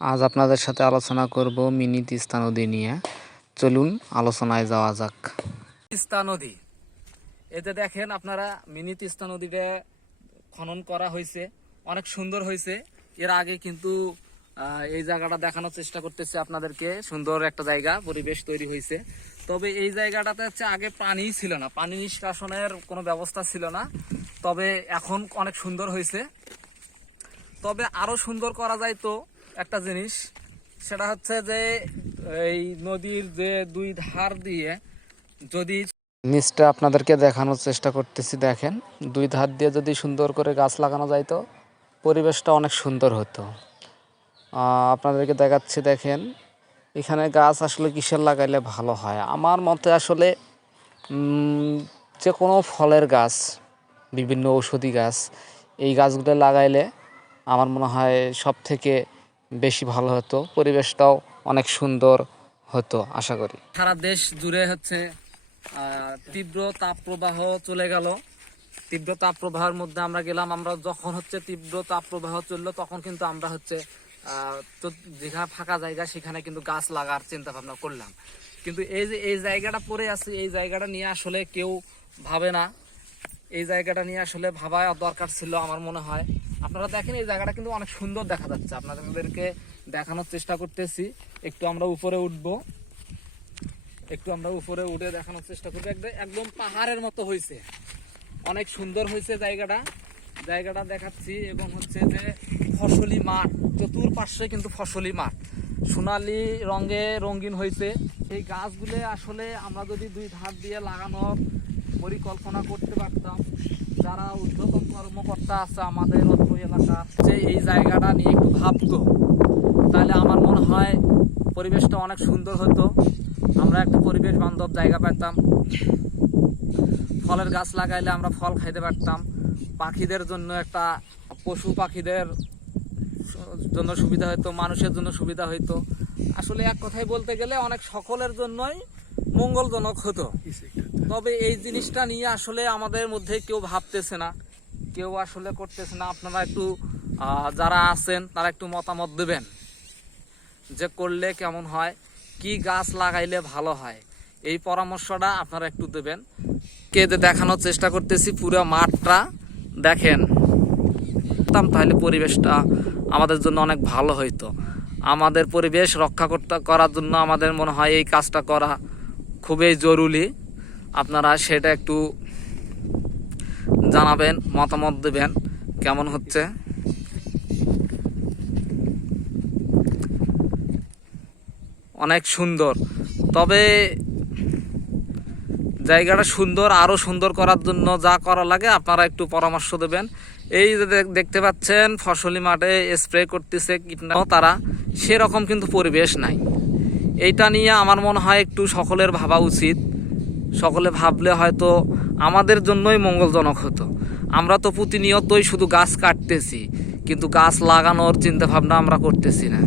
আজ আপনাদের সাথে আলোচনা করব মিনি তিস্তা নদী নিয়ে। চলুন, আলোচনায় যাওয়া যাক। তিস্তা নদী। এতে দেখেন আপনারা, মিনি তিস্তা নদীটা খনন করা হয়েছে। অনেক সুন্দর হয়েছে। এর আগে কিন্তু এই জায়গাটা দেখানোর চেষ্টা করতেছে আপনাদেরকে। সুন্দর একটা জায়গা, পরিবেশ তৈরি হয়েছে। তবে এই জায়গাটাতে হচ্ছে আগে পানিই ছিল না। পানি নিষ্কাশনের কোনো ব্যবস্থা ছিল না। তবে এখন অনেক সুন্দর হয়েছে। তবে আরও সুন্দর করা যায় তো একটা জিনিস, সেটা হচ্ছে যে এই নদীর যে দুই ধার দিয়ে যদি নিচটা আপনাদেরকে দেখানোর চেষ্টা করতেছি, দেখেন। দুই ধার দিয়ে যদি সুন্দর করে গাছ লাগানো যায় তো পরিবেশটা অনেক সুন্দর হতো। আপনাদেরকে দেখাচ্ছি, দেখেন। এখানে গাছ আসলে কিসের লাগাইলে ভালো হয়? আমার মতে আসলে যে কোনো ফলের গাছ, বিভিন্ন ঔষধি গাছ, এই গাছগুলো লাগাইলে আমার মনে হয় সব থেকে বেশি ভালো হতো, পরিবেশটাও অনেক সুন্দর হতো, আশা করি। সারা দেশ জুড়ে হচ্ছে তীব্র তাপ প্রবাহ চলে গেল। তীব্র তাপ প্রবাহের মধ্যে আমরা গেলাম, আমরা যখন হচ্ছে তীব্র তাপ প্রবাহ চলল, তখন কিন্তু আমরা হচ্ছে তো যেখানে ফাঁকা জায়গা, সেখানে কিন্তু গাছ লাগার চিন্তা ভাবনা করলাম। কিন্তু এই যে, এই জায়গাটা পড়ে আছে, এই জায়গাটা নিয়ে আসলে কেউ ভাবে না। এই জায়গাটা নিয়ে আসলে ভাবা দরকার ছিল আমার মনে হয়। আপনারা দেখেন, এই জায়গাটা কিন্তু অনেক সুন্দর দেখা যাচ্ছে। আপনাদেরকে দেখানোর চেষ্টা করতেছি। একটু আমরা উপরে উঠবো। একটু আমরা উপরে উঠে দেখানোর চেষ্টা করব। একদম পাহাড়ের মতো হয়েছে অনেক সুন্দর হয়েছে জায়গাটা। জায়গাটা দেখাচ্ছি এবং হচ্ছে যে ফসলি মাঠ। চতুর্পার্শ্বে কিন্তু ফসলি মাঠ। সোনালি রঙে রঙিন হয়েছে এই গাছগুলো আসলে আমরা যদি দুই ধার দিয়ে লাগানোর পরিকল্পনা করতে পারতাম। যারা ঊর্ধ্বতন কর্মকর্তা আছে আমাদের অত্র এলাকা যে এই জায়গাটা নিয়ে একটু ভাবতো। তাহলে আমার মনে হয় পরিবেশটা অনেক সুন্দর হতো। আমরা একটা পরিবেশ বান্ধব জায়গা পেতাম ফলের গাছ লাগাইলে আমরা ফল খাইতে পারতাম। পাখিদের জন্য একটা পশু পাখিদের জন্য সুবিধা হতো মানুষের জন্য সুবিধা হতো আসলে এক কথাই বলতে গেলে অনেক সকলের জন্যই মঙ্গলজনক হতো। তবে এই জিনিসটা নিয়ে আসলে আমাদের মধ্যে কেউ ভাবতেছে না। কেউ আসলে করতেছে না। আপনারা একটু যারা আছেন তারা একটু মতামত দেবেন। যে করলে কেমন হয় কি গাছ লাগাইলে ভালো হয়। এই পরামর্শটা আপনারা একটু দেবেন। কে দেখানোর চেষ্টা করতেছি পুরো মাঠটা দেখেন। করতাম তাহলে পরিবেশটা আমাদের জন্য অনেক ভালো হইতো। আমাদের পরিবেশ রক্ষা করতে করার জন্য আমাদের মনে হয় এই কাজটা করা খুবই জরুরি। আপনারা সেটা একটু জানাবেন, মতামত দেবেন, কেমন হচ্ছে? অনেক সুন্দর। তবে জায়গাটা সুন্দর আরও সুন্দর করার জন্য যা করা লাগে আপনারা একটু পরামর্শ দেবেন। এই যে দেখতে পাচ্ছেন, ফসলি মাঠে স্প্রে করতেছে কীটনাশক, তারা সেরকম কিন্তু পরিবেশ নাই। এইটা নিয়ে আমার মনে হয় একটু সকলের ভাবা উচিত। সকলে ভাবলে হয়তো আমাদের জন্যই মঙ্গলজনক হতো। আমরা তো প্রতিনিয়তই শুধু গাছ কাটতেছি, কিন্তু গাছ লাগানোর চিন্তাভাবনা আমরা করতেছি না।